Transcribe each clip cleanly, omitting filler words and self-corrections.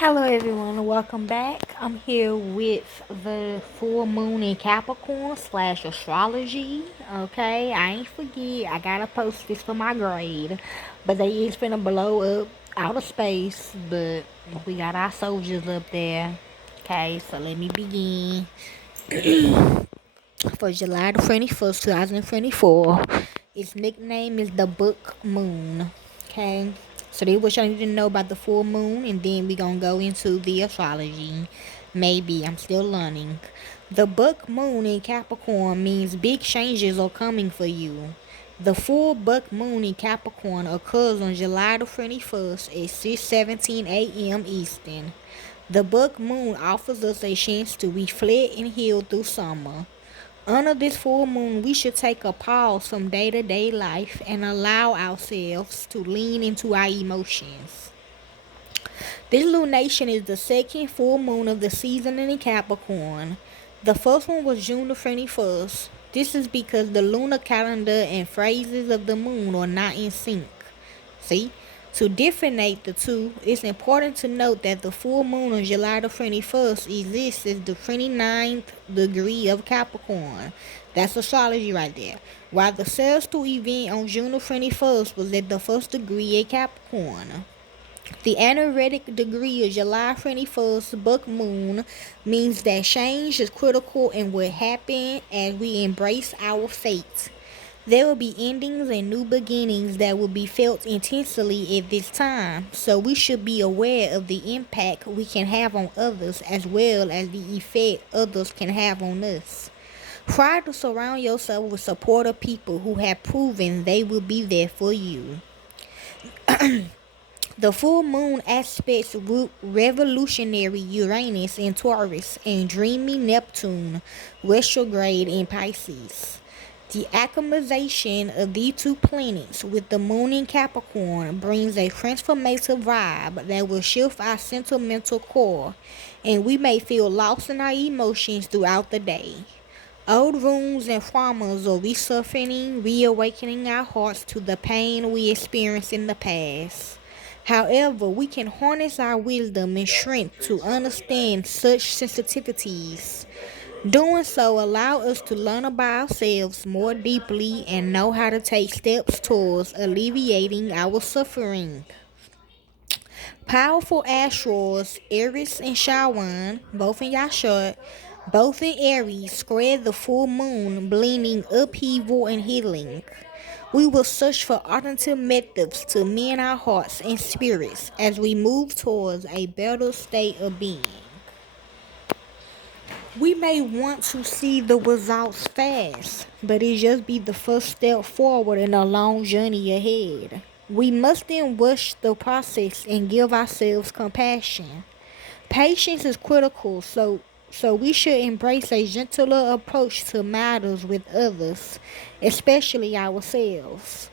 Hello everyone, welcome back. I'm here with the full moon in Capricorn slash astrology. Okay, I ain't forget, I gotta post this for my grade. But they is finna blow up outer space, but we got our soldiers up there. Okay, so let me begin. For July the 21st, 2024, its nickname is the Book Moon. Okay, so this is what y'all need to know about the full moon, and then we gonna go into the astrology. Maybe I'm still learning. The Book Moon in Capricorn means big changes are coming for you. The full buck moon in Capricorn occurs on July the 21st at 6:17 a.m. Eastern. The buck moon offers us a chance to reflect and heal through summer. Under this full moon, we should take a pause from day to day life and allow ourselves to lean into our emotions. This lunation is the second full moon of the season in Capricorn. The first one was June the 21st. This is because the lunar calendar and phases of the moon are not in sync. See? To differentiate the two, it's important to note that the full moon on July the 21st exists as the 29th degree of Capricorn. That's astrology right there. While the celestial event on June the 21st was at the first degree of Capricorn. The anaretic degree of July 21st buck moon means that change is critical and will happen as we embrace our fate. There will be endings and new beginnings that will be felt intensely at this time, so we should be aware of the impact we can have on others as well as the effect others can have on us. Try to surround yourself with supportive people who have proven they will be there for you. The full moon aspects revolutionary Uranus in Taurus and dreamy Neptune retrograde in Pisces. The acclimatization of these two planets with the moon in Capricorn brings a transformative vibe that will shift our sentimental core, and we may feel lost in our emotions throughout the day. Old wounds and traumas are resurfacing, reawakening our hearts to the pain we experienced in the past. However, we can harness our wisdom and strength to understand such sensitivities. Doing so allow us to learn about ourselves more deeply and know how to take steps towards alleviating our suffering. Powerful astrals, Aries and Shawan, both in your chart, both in Aries, spread the full moon, blending upheaval and healing. We will search for alternative methods to mend our hearts and spirits as we move towards a better state of being. We may want to see the results fast, but it just be the first step forward in a long journey ahead. We must then rush the process and give ourselves compassion. Patience is critical, so we should embrace a gentler approach to matters with others, especially ourselves.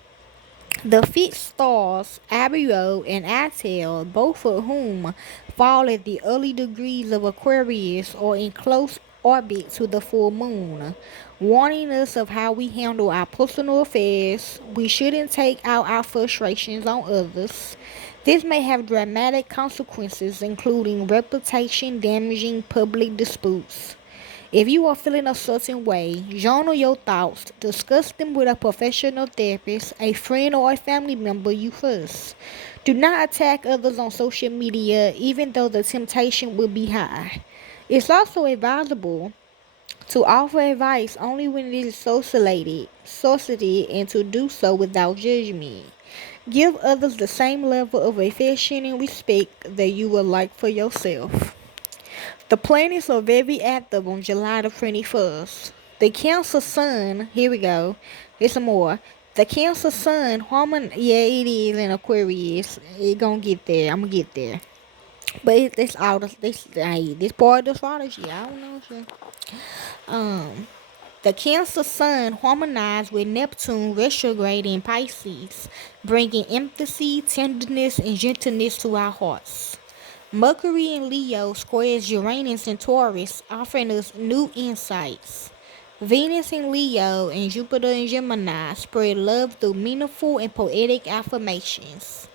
The fixed stars, Abiyo and Atel, both of whom fall at the early degrees of Aquarius, are in close orbit to the full moon, warning us of how we handle our personal affairs. We shouldn't take out our frustrations on others. This may have dramatic consequences, including reputation damaging public disputes. If you are feeling a certain way, journal your thoughts, discuss them with a professional therapist, a friend, or a family member you trust. Do not attack others on social media, even though the temptation will be high. It's also advisable to offer advice only when it is solicited, and to do so without judgment. Give others the same level of affection and respect that you would like for yourself. The planets are very active on July the 21st. The Cancer Sun, here we go. There's some more. The Cancer Sun, yeah, it is in Aquarius. It gonna get there. I'm gonna get there. But it's out of this part of the astrology. I don't know. Shit. The Cancer Sun harmonized with Neptune retrograde in Pisces, bringing empathy, tenderness, and gentleness to our hearts. Mercury in Leo squares Uranus in Taurus, offering us new insights. Venus in Leo and Jupiter in Gemini spread love through meaningful and poetic affirmations.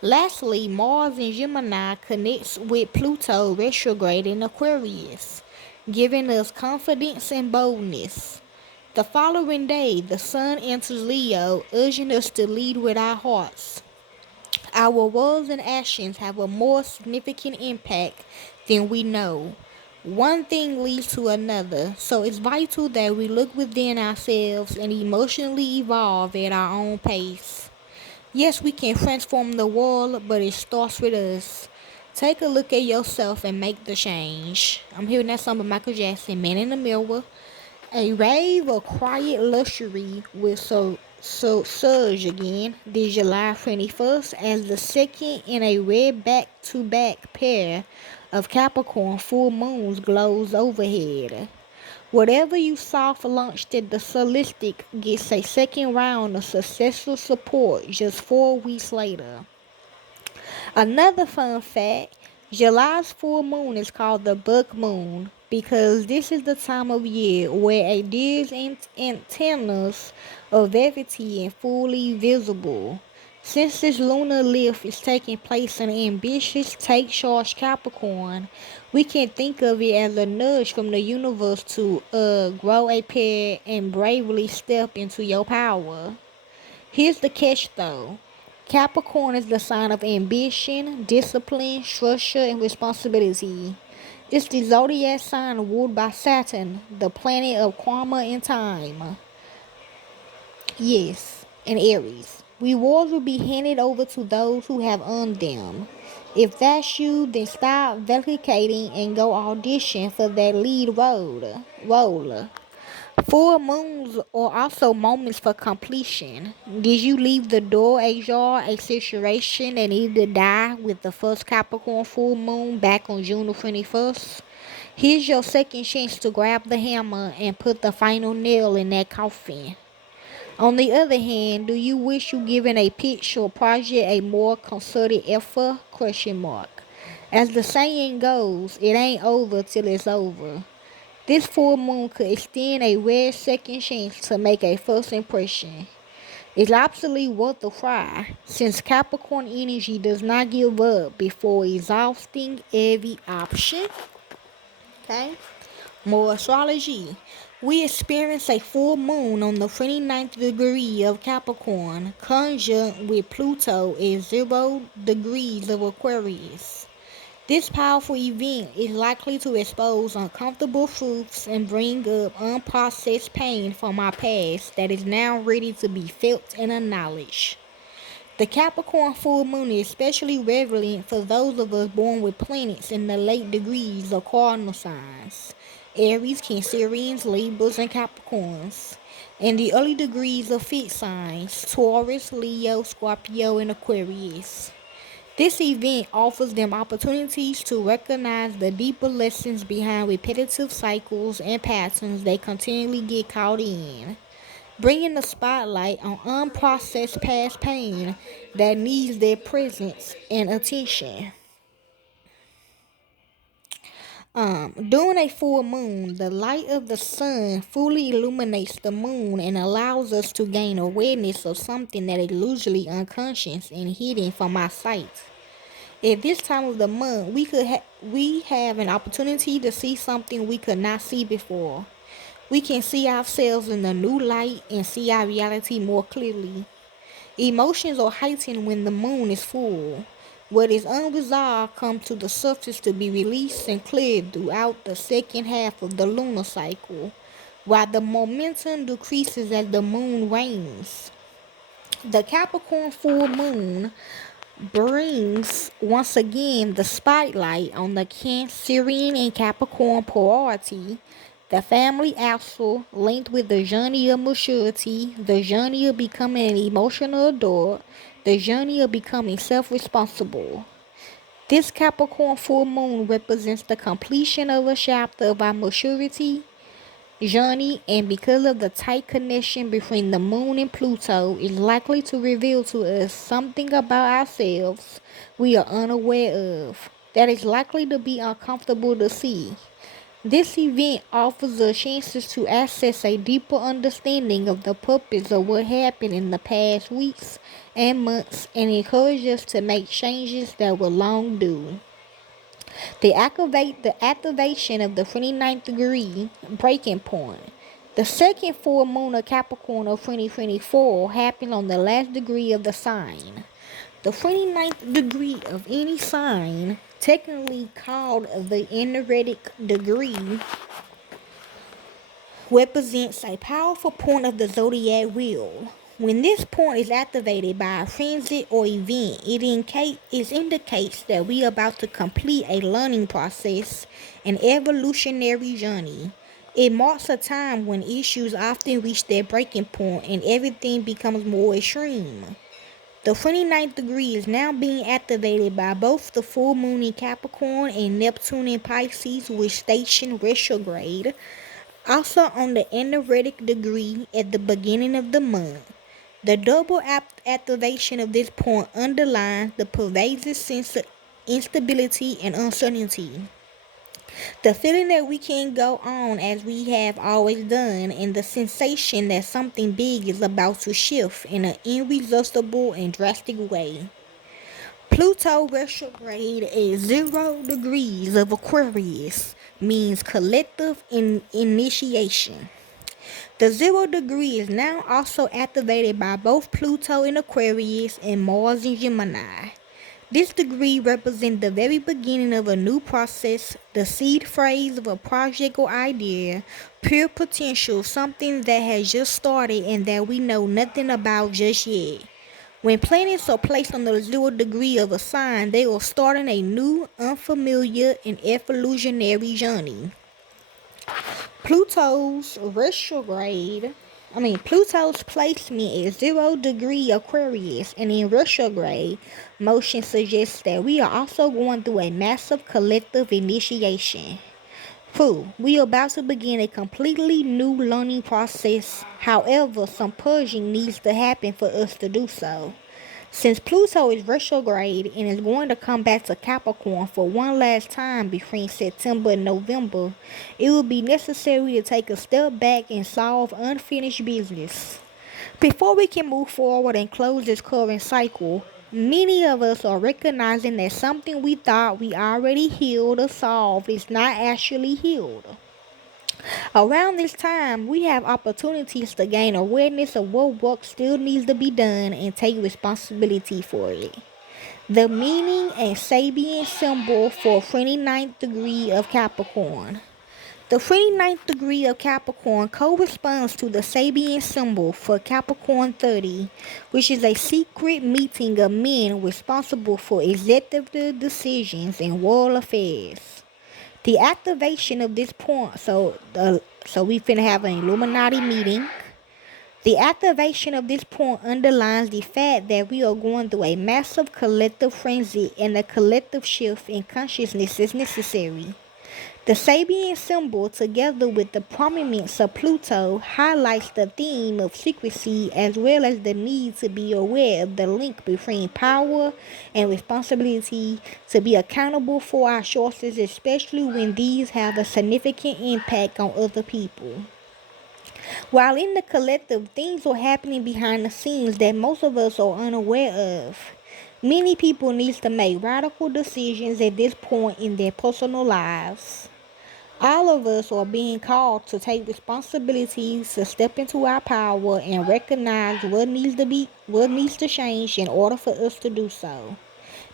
Lastly, Mars in Gemini connects with Pluto retrograde in Aquarius, giving us confidence and boldness. The following day, the Sun enters Leo, urging us to lead with our hearts. Our words and actions have a more significant impact than we know. One thing leads to another, so it's vital that we look within ourselves and emotionally evolve at our own pace. Yes, we can transform the world, but it starts with us. Take a look at yourself and make the change. I'm hearing that song by Michael Jackson, Man in the Mirror. A rave of quiet luxury will surge again this July 21st as the second in a red back-to-back pair of Capricorn full moons glows overhead. Whatever you soft launched at the Solistic gets a second round of successful support just 4 weeks later. Another fun fact, July's full moon is called the buck moon because this is the time of year where a deer's antennas are velvety and fully visible. Since this lunar lift is taking place in ambitious take charge Capricorn, we can think of it as a nudge from the universe to grow a pair and bravely step into your power. Here's the catch though. Capricorn is the sign of ambition, discipline, structure, and responsibility. It's the zodiac sign ruled by Saturn, the planet of karma and time. Yes, and Aries. Rewards will be handed over to those who have earned them. If that's you, then stop vacating and go audition for that lead role. Full moons are also moments for completion. Did you leave the door ajar, a situation that needed to die with the first Capricorn full moon back on June the 21st? Here's your second chance to grab the hammer and put the final nail in that coffin. On the other hand, do you wish you given a pitch or project a more concerted effort? As the saying goes, it ain't over till it's over. This full moon could extend a rare second chance to make a first impression. It's absolutely worth a try, since Capricorn energy does not give up before exhausting every option. Okay? More astrology. We experience a full moon on the 29th degree of Capricorn, conjunct with Pluto at 0 degrees of Aquarius. This powerful event is likely to expose uncomfortable truths and bring up unprocessed pain from our past that is now ready to be felt and acknowledged. The Capricorn full moon is especially relevant for those of us born with planets in the late degrees of cardinal signs, Aries, Cancerians, Libras, and Capricorns, and the early degrees of fixed signs, Taurus, Leo, Scorpio, and Aquarius. This event offers them opportunities to recognize the deeper lessons behind repetitive cycles and patterns they continually get caught in, bringing the spotlight on unprocessed past pain that needs their presence and attention. During a full moon, the light of the sun fully illuminates the moon and allows us to gain awareness of something that is usually unconscious and hidden from our sight. At this time of the month, we have an opportunity to see something we could not see before. We can see ourselves in a new light and see our reality more clearly. Emotions are heightened when the moon is full. What is unresolved comes to the surface to be released and cleared throughout the second half of the lunar cycle, while the momentum decreases as the moon wanes. The Capricorn full moon brings once again the spotlight on the Cancerian and Capricorn priority, the family astral linked with the journey of maturity, the journey of becoming an emotional adult, the journey of becoming self-responsible. This Capricorn full moon represents the completion of a chapter of our maturity journey, and because of the tight connection between the moon and Pluto, is likely to reveal to us something about ourselves we are unaware of that is likely to be uncomfortable to see. This event offers us chances to access a deeper understanding of the purpose of what happened in the past weeks and months and encourage us to make changes that were long due. The activation of the 29th degree breaking point. The second full moon of Capricorn of 2024 happened on the last degree of the sign. The 29th degree of any sign, technically called the energetic degree, represents a powerful point of the zodiac wheel. When this point is activated by a frenzy or event, it indicates that we are about to complete a learning process, an evolutionary journey. It marks a time when issues often reach their breaking point and everything becomes more extreme. The 29th degree is now being activated by both the full moon in Capricorn and Neptune in Pisces, which station retrograde, also on the energetic degree at the beginning of the month. The double activation of this point underlines the pervasive sense of instability and uncertainty. The feeling that we can't go on as we have always done, and the sensation that something big is about to shift in an irresistible and drastic way. Pluto retrograde at 0 degrees of Aquarius means collective initiation. The 0 degree is now also activated by both Pluto in Aquarius and Mars in Gemini. This degree represents the very beginning of a new process, the seed phase of a project or idea, pure potential, something that has just started and that we know nothing about just yet. When planets are placed on the 0 degree of a sign, they are starting a new, unfamiliar, and evolutionary journey. Pluto's placement is 0 degree Aquarius and in retrograde motion suggests that we are also going through a massive collective initiation. We are about to begin a completely new learning process. However, some purging needs to happen for us to do so. Since Pluto is retrograde and is going to come back to Capricorn for one last time between September and November, it will be necessary to take a step back and solve unfinished business. Before we can move forward and close this current cycle, many of us are recognizing that something we thought we already healed or solved is not actually healed. Around this time, we have opportunities to gain awareness of what work still needs to be done and take responsibility for it. The meaning and Sabian symbol for 29th degree of Capricorn. The 29th degree of Capricorn corresponds to the Sabian symbol for Capricorn 30, which is a secret meeting of men responsible for executive decisions in world affairs. The activation of this point, so we finna have an Illuminati meeting. The activation of this point underlines the fact that we are going through a massive collective frenzy and a collective shift in consciousness is necessary. The Sabian symbol, together with the prominence of Pluto, highlights the theme of secrecy as well as the need to be aware of the link between power and responsibility to be accountable for our choices, especially when these have a significant impact on other people. While in the collective, things are happening behind the scenes that most of us are unaware of. Many people need to make radical decisions at this point in their personal lives. All of us are being called to take responsibilities to step into our power and recognize what needs to change in order for us to do so.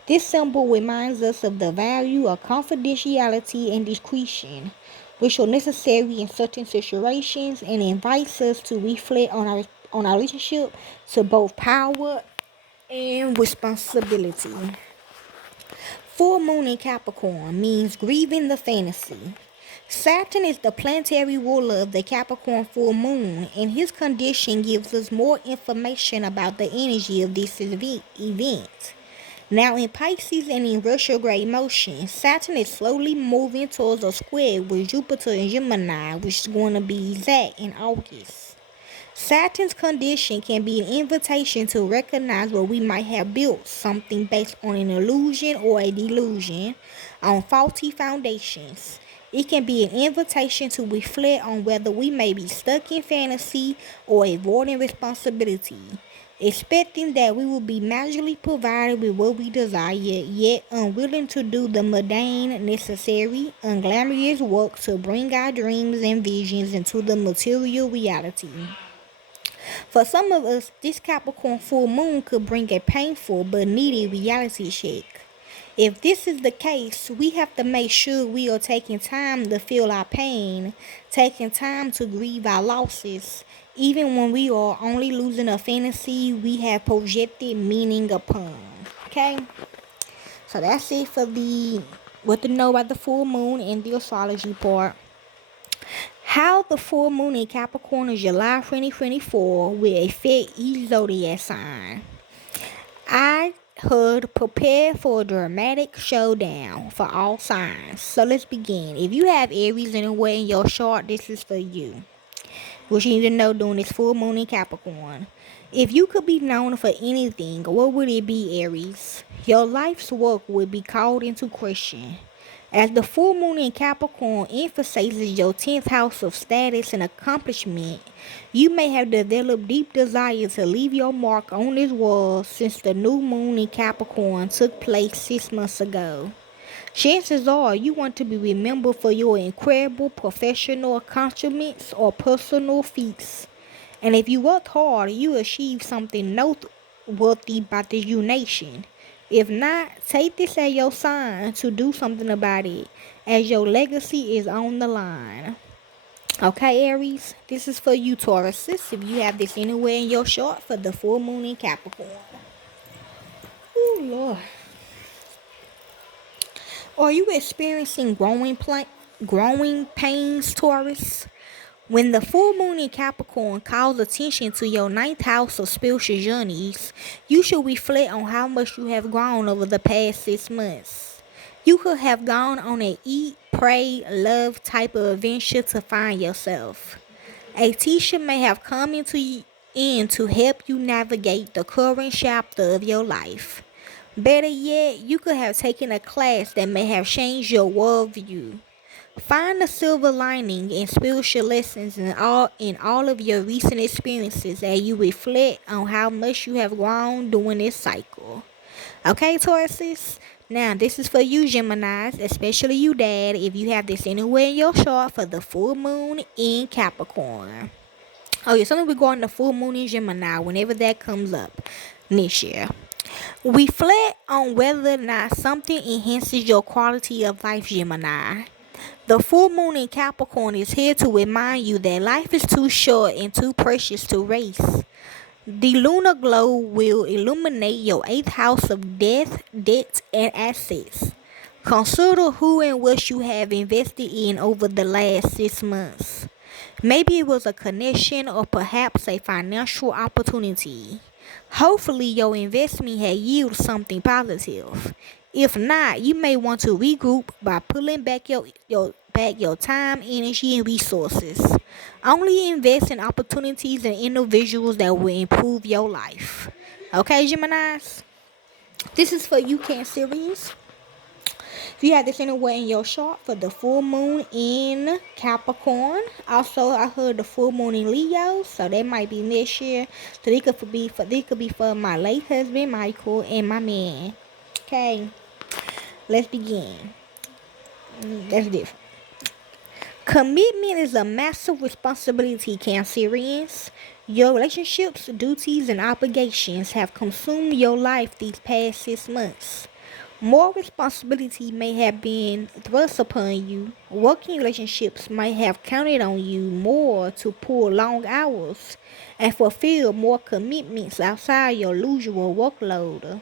This symbol reminds us of the value of confidentiality and discretion, which are necessary in certain situations, and invites us to reflect on our relationship to both power and responsibility. Full moon in Capricorn means grieving the fantasy. Saturn is the planetary ruler of the Capricorn full moon, and his condition gives us more information about the energy of this event. Now in Pisces and in retrograde motion, Saturn is slowly moving towards a square with Jupiter and Gemini, which is going to be exact in August. Saturn's condition can be an invitation to recognize where we might have built something based on an illusion or a delusion on faulty foundations. It can be an invitation to reflect on whether we may be stuck in fantasy or avoiding responsibility, expecting that we will be magically provided with what we desire, yet unwilling to do the mundane, necessary, unglamorous work to bring our dreams and visions into the material reality. For some of us, this Capricorn full moon could bring a painful but needed reality check. If this is the case, we have to make sure we are taking time to feel our pain, taking time to grieve our losses, even when we are only losing a fantasy we have projected meaning upon. Okay? So that's it for the what to know about the full moon and the astrology part. How the full moon in Capricorn in July 2024 will affect each zodiac sign. I heard prepare for a dramatic showdown for all signs. So let's begin. If you have Aries anywhere in your chart, this is for you. What you need to know during this full moon in Capricorn. If you could be known for anything, what would it be, Aries? Your life's work would be called into question. As the full moon in Capricorn emphasizes your 10th house of status and accomplishment, you may have developed deep desire to leave your mark on this world since the new moon in Capricorn took place 6 months ago. Chances are you want to be remembered for your incredible professional accomplishments or personal feats. And if you worked hard, you achieved something noteworthy by the U nation. If not, take this as your sign to do something about it, as your legacy is on the line. Okay, Aries, this is for you, Tauruses, if you have this anywhere in your chart for the full moon in Capricorn. Oh, Lord. Are you experiencing growing pains, Taurus? When the full moon in Capricorn calls attention to your ninth house of spiritual journeys, you should reflect on how much you have grown over the past 6 months. You could have gone on an eat, pray, love type of adventure to find yourself. A teacher may have come in to help you navigate the current chapter of your life. Better yet, you could have taken a class that may have changed your worldview. Find the silver lining and spiritual lessons in all of your recent experiences as you reflect on how much you have grown during this cycle. Okay, Tauruses? Now, this is for you, Geminis, especially you, Dad, if you have this anywhere in your chart for the full moon in Capricorn. Oh, yeah, something regarding the full moon in Gemini, whenever that comes up this year. Reflect on whether or not something enhances your quality of life, Gemini. The full moon in Capricorn is here to remind you that life is too short and too precious to waste. The lunar glow will illuminate your 8th house of death, debts, and assets. Consider who and what you have invested in over the last 6 months. Maybe it was a connection or perhaps a financial opportunity. Hopefully your investment had yielded something positive. If not, you may want to regroup by pulling back your time, energy, and resources. Only invest in opportunities and individuals that will improve your life. Okay, Geminis? This is for you, Cancerians. If you have this anywhere in your chart for the full moon in Capricorn. Also, I heard the full moon in Leo, so that might be next year. So this could be for my late husband Michael and my man. Okay, let's begin. That's different. Commitment is a massive responsibility, Cancerians. Your relationships, duties, and obligations have consumed your life these past 6 months. More responsibility may have been thrust upon you. Working relationships might have counted on you more to pull long hours and fulfill more commitments outside your usual workload.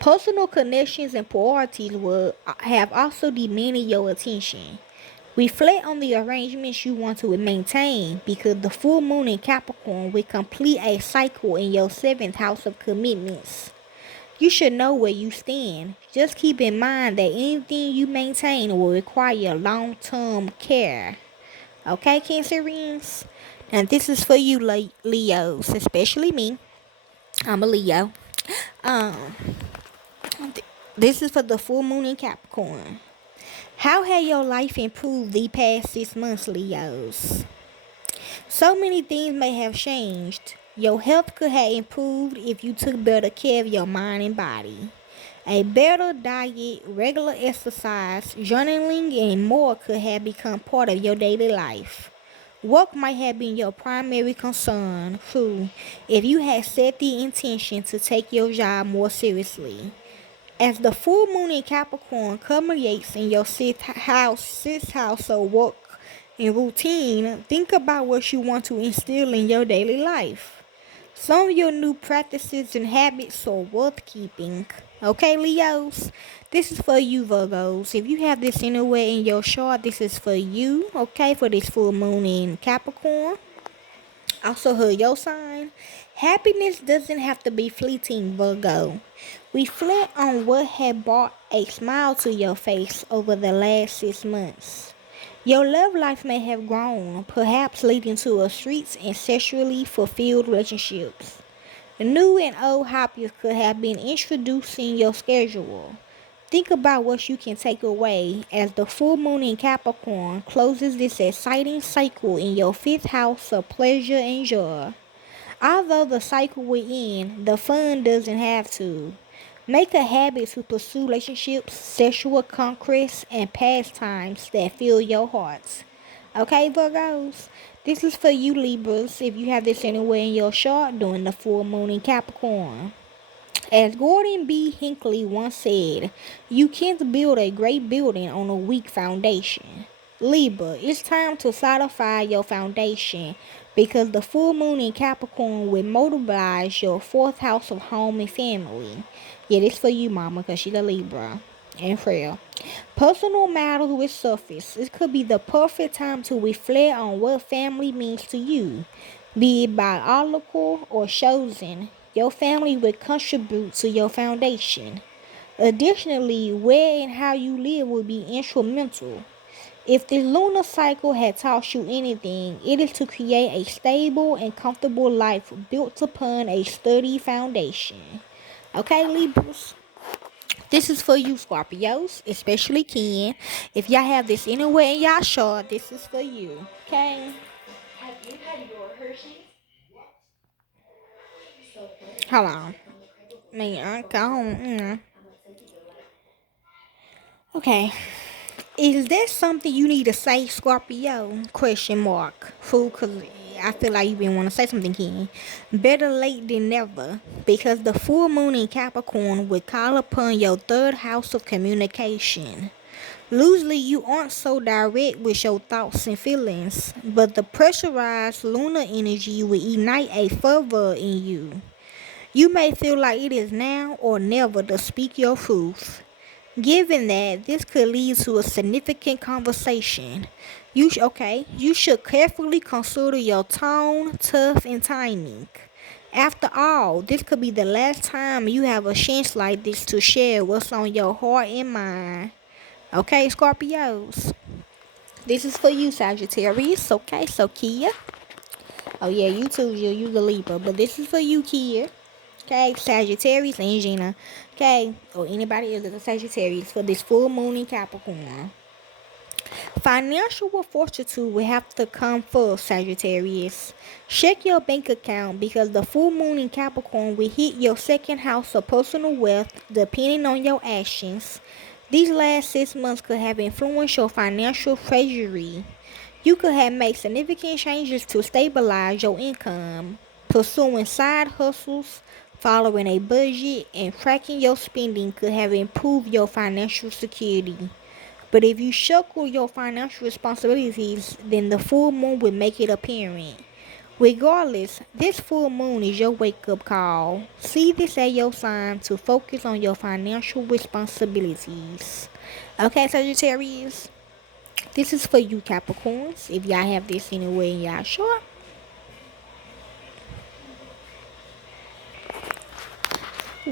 Personal connections and priorities will have also demanded your attention. Reflect on the arrangements you want to maintain because the full moon in Capricorn will complete a cycle in your 7th house of commitments. You should know where you stand. Just keep in mind that anything you maintain will require long-term care. Okay, Cancerians? And this is for you, Leos, especially me. I'm a Leo. Um, this is for the full moon in Capricorn. How has your life improved the past 6 months, Leos? So many things may have changed. Your health could have improved if you took better care of your mind and body. A better diet, regular exercise, journaling, and more could have become part of your daily life. Work might have been your primary concern, too, if you had set the intention to take your job more seriously. As the full moon in Capricorn culminates in your sixth house of work and routine, think about what you want to instill in your daily life. Some of your new practices and habits are worth keeping. Okay, Leos? This is for you, Virgos. If you have this anywhere in your chart, this is for you, okay, for this full moon in Capricorn. Also, her your sign. Happiness doesn't have to be fleeting, Virgo. Reflect on what had brought a smile to your face over the last 6 months. Your love life may have grown, perhaps leading to a streets and sexually fulfilled relationships. New and old hobbies could have been introduced in your schedule. Think about what you can take away as the full moon in Capricorn closes this exciting cycle in your fifth house of pleasure and joy. Although the cycle will end, the fun doesn't have to. Make a habit to pursue relationships, sexual conquests, and pastimes that fill your hearts. Okay, Virgos? This is for you, Libras, if you have this anywhere in your chart during the full moon in Capricorn. As Gordon B. Hinckley once said, you can't build a great building on a weak foundation. Libra, it's time to solidify your foundation because the full moon in Capricorn will mobilize your fourth house of home and family. Yeah, this for you, Mama, because she's a Libra and frail. Personal matters will surface. It could be the perfect time to reflect on what family means to you, be it biological or chosen. Your family will contribute to your foundation. Additionally, where and how you live will be instrumental. If the lunar cycle had taught you anything, it is to create a stable and comfortable life built upon a sturdy foundation. Okay, Libras? This is for you, Scorpios, especially Ken. If y'all have this anywhere in y'all chart, this is for you. Okay? Hold on. Man, go on. Okay. Is there something you need to say, Scorpio? Question mark. Fool, because I feel like you been want to say something, Ken. Better late than never. Because the full moon in Capricorn will call upon your third house of communication. Loosely, you aren't so direct with your thoughts and feelings, but the pressurized lunar energy will ignite a fervor in you. You may feel like it is now or never to speak your truth. Given that this could lead to a significant conversation, you should carefully consider your tone, tough, and timing. After all, this could be the last time you have a chance like this to share what's on your heart and mind. Okay, Scorpios. This is for you, Sagittarius. Okay, so Kia. Oh yeah, you too, you the Libra, but this is for you, Kia. Okay, Sagittarius and Gina. Okay, or anybody else that's a Sagittarius for this full moon in Capricorn. Financial fortitude will have to come first, Sagittarius. Check your bank account because the full moon in Capricorn will hit your second house of personal wealth depending on your actions. These last 6 months could have influenced your financial treasury. You could have made significant changes to stabilize your income, pursuing side hustles, following a budget, and tracking your spending could have improved your financial security. But if you shuckle your financial responsibilities, then the full moon will make it apparent. Regardless, this full moon is your wake-up call. See this as your sign to focus on your financial responsibilities. Okay, Sagittarius? This is for you, Capricorns. If y'all have this anywhere in y'all chart.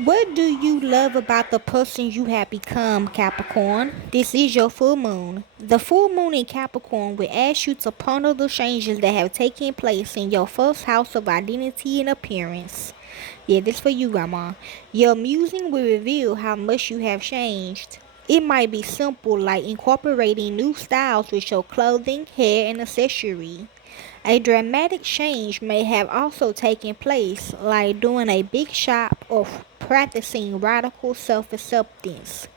What do you love about the person you have become, Capricorn? This is your full moon. The full moon in Capricorn will ask you to ponder the changes that have taken place in your first house of identity and appearance. Yeah, this for you, Grandma. Your musing will reveal how much you have changed. It might be simple, like incorporating new styles with your clothing, hair, and accessory. A dramatic change may have also taken place, like doing a big shop or practicing radical self acceptance.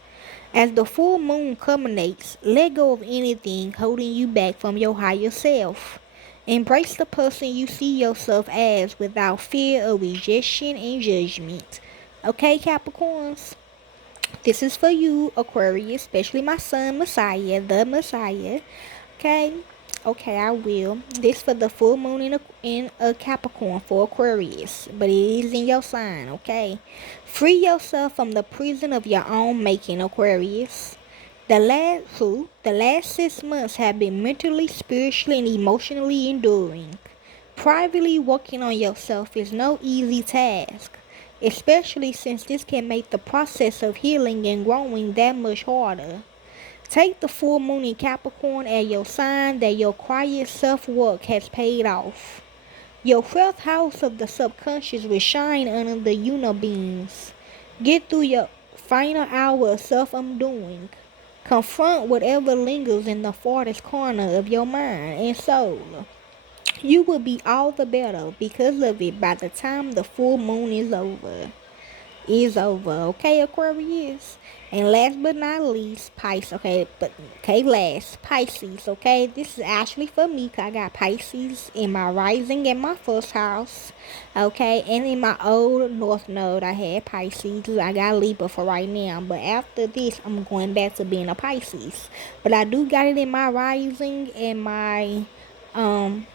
As the full moon culminates, let go of anything holding you back from your higher self. Embrace the person you see yourself as without fear of rejection and judgment. Okay, Capricorns? This is for you, Aquarius, especially my son, Messiah, the Messiah. Okay? Okay, I will. This for the full moon in a Capricorn for Aquarius, but it is in your sign, okay? Free yourself from the prison of your own making, Aquarius. The last 6 months have been mentally, spiritually, and emotionally enduring. Privately working on yourself is no easy task, especially since this can make the process of healing and growing that much harder. Take the full moon in Capricorn as your sign that your quiet self-work has paid off. Your 12th house of the subconscious will shine under the unibeams. Get through your final hour of self-undoing. Confront whatever lingers in the farthest corner of your mind and soul. You will be all the better because of it by the time the full moon is over. Okay, Aquarius? And last but not least, Pisces. Last, Pisces, okay? This is actually for me, 'cause I got Pisces in my rising in my first house, okay? And in my old North Node, I had Pisces. I got Libra for right now, but after this, I'm going back to being a Pisces. But I do got it in my rising and my, um,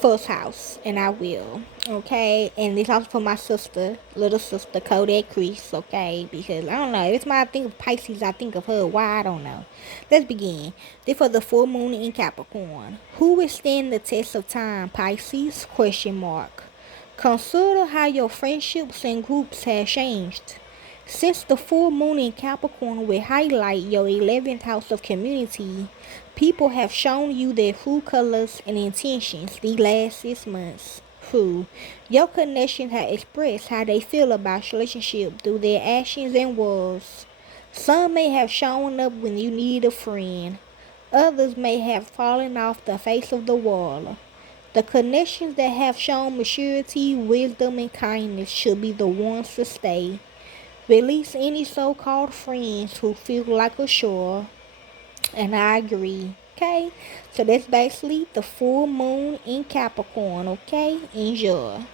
first house, and I will. Okay, and this also for my sister, little sister Kodak Crease. Okay, because I don't know. Every time I think of Pisces, I think of her. Why I don't know. Let's begin. This for the full moon in Capricorn. Who will stand the test of time? Pisces? Question mark. Consider how your friendships and groups have changed. Since the full moon in Capricorn will highlight your 11th house of community, people have shown you their true colors and intentions these last 6 months. True. Your connections have expressed how they feel about your relationship through their actions and words. Some may have shown up when you needed a friend. Others may have fallen off the face of the world. The connections that have shown maturity, wisdom, and kindness should be the ones to stay. Release any so-called friends who feel like a chore. And I agree. Okay? So that's basically the full moon in Capricorn. Okay? Enjoy.